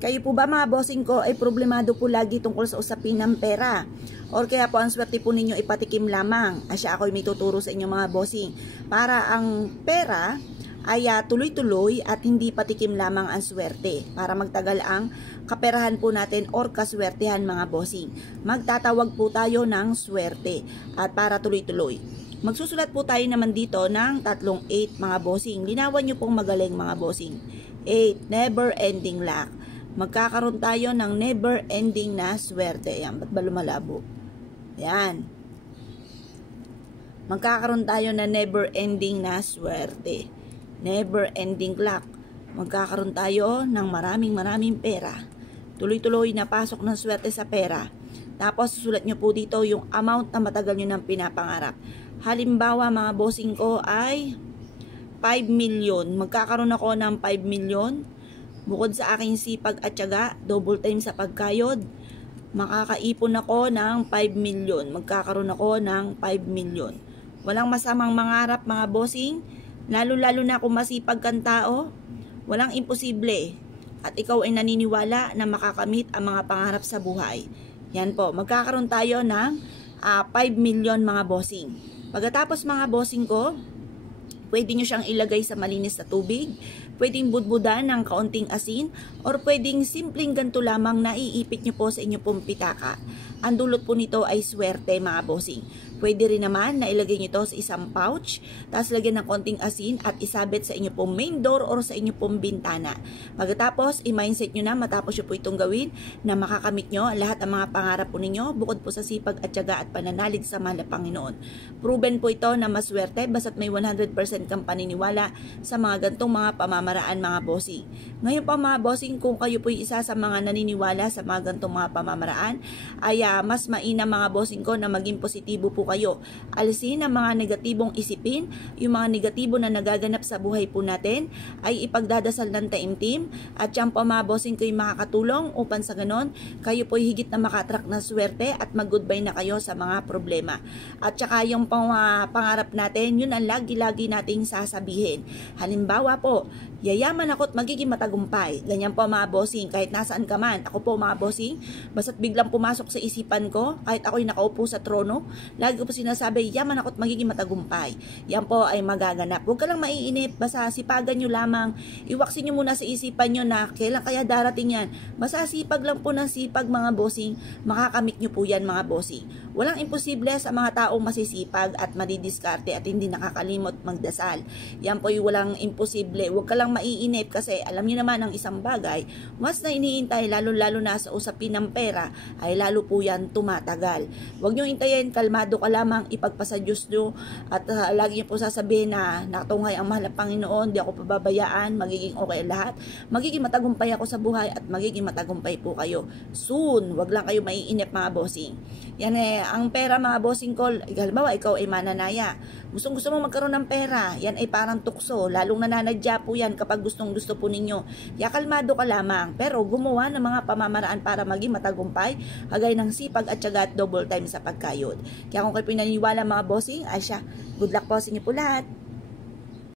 Kayo po ba mga bossing ko ay problemado po lagi tungkol sa usapin ng pera? Or kaya po ang swerte po ninyo ipatikim lamang? Asya ako may tuturo sa inyo mga bossing. Para ang pera ay tuloy-tuloy at hindi patikim lamang ang swerte. Para magtagal ang kaperahan po natin or kaswertehan mga bossing. Magtatawag po tayo ng swerte at para tuloy-tuloy. Magsusulat po tayo naman dito ng tatlong 8 mga bossing. Linawan nyo pong magaling mga bossing. 8, never ending luck. Magkakaroon tayo ng never ending na swerte. Yan, ba't ba lumalabo? Yan. Magkakaroon tayo na never ending na swerte. Never ending luck. Magkakaroon tayo ng maraming pera. Tuloy-tuloy na pasok ng swerte sa pera. Tapos susulat nyo po dito yung amount na matagal nyo nang pinapangarap. Halimbawa mga bossing ko ay 5 million. Magkakaroon ako ng 5 million. Bukod sa aking sipag at tiyaga, double time sa pagkayod, makakaipon ako ng 5 million. Magkakaroon ako ng 5 million. Walang masamang mangarap mga bossing, lalo-lalo na kung masipag kang tao, walang imposible. At ikaw ay naniniwala na makakamit ang mga pangarap sa buhay. Yan po, magkakaroon tayo ng 5 million mga bossing. Pagkatapos mga bossing ko, pwede nyo siyang ilagay sa malinis na tubig, pwedeng budbudan ng kaunting asin, or pwedeng simpleng ganito lamang na iipit nyo po sa inyo pong pitaka. Ang dulot po nito ay swerte mga bossing. Pwede rin naman na ilagay nyo ito sa isang pouch, tapos lagyan ng konting asin at isabit sa inyo pong main door or sa inyo pong bintana. Pagkatapos, i-mindset nyo na matapos nyo po itong gawin na makakamit nyo lahat ng mga pangarap po ninyo bukod po sa sipag at tiyaga at pananalig sa mahal na Panginoon. Proven po ito na maswerte basta't may 100% kang paniniwala sa mga gantong mga pamamaraan mga bossing. Ngayon pa mga bossing, kung kayo po isa sa mga naniniwala sa mga gantong mga pamamaraan, ay mas mainam mga bossing ko na maging positibo po kayo. Alisin ang mga negatibong isipin, yung mga negatibo na nagaganap sa buhay po natin ay ipagdadasal ng taimtim at yan po mga bossing ko yung makakatulong upang sa ganon kayo po higit na makatrack na swerte at mag-goodbye na kayo sa mga problema. At saka yung pangarap natin, yun ang lagi-lagi nating sasabihin. Halimbawa po, yayaman ako at magiging matagumpay. Ganyan po mga bossing, kahit nasaan ka man. Ako po mga bossing, basta't biglang pumasok sa isipan ko, kahit ako'y nakaupo sa trono, lagi ko po sinasabi, yaman ako at magiging matagumpay. Yan po ay magaganap. Huwag ka lang maiinip, basta sipagan nyo lamang, iwaksin nyo muna sa isipan nyo na kailan kaya darating yan. Basta sipag lang po ng sipag mga bossing, makakamit nyo po yan mga bossing. Walang imposible sa mga taong masisipag at madidiskarte at hindi nakakalimot magdasal. Yan po yung walang imposible. Huwag ka lang maiinip kasi alam niyo naman ang isang bagay, mas na iniintay lalo-lalo na sa usapin ng pera ay lalo po yan tumatagal. Huwag nyo intayin, kalmado ka lamang, ipagpasa Diyos nyo at lagi nyo po sasabihin na nakatungay ang mahal na Panginoon, di ako pababayaan, magiging okay lahat, magiging matagumpay ako sa buhay at magiging matagumpay po kayo. Soon, wag lang kayo maiinip mga bossing. Yan ang pera mga bossing ko, halimbawa ikaw ay mananaya, gusto mo magkaroon ng pera, yan ay parang tukso, lalong nananadya po yan kapag gusto po ninyo. Kaya kalmado ka lamang, pero gumawa ng mga pamamaraan para maging matagumpay, kagaya ng sipag at tiyaga at double time sa pagkayod. Kaya kung kayo pinaniniwala mga bossing, ay siya, good luck po sa inyo po lahat.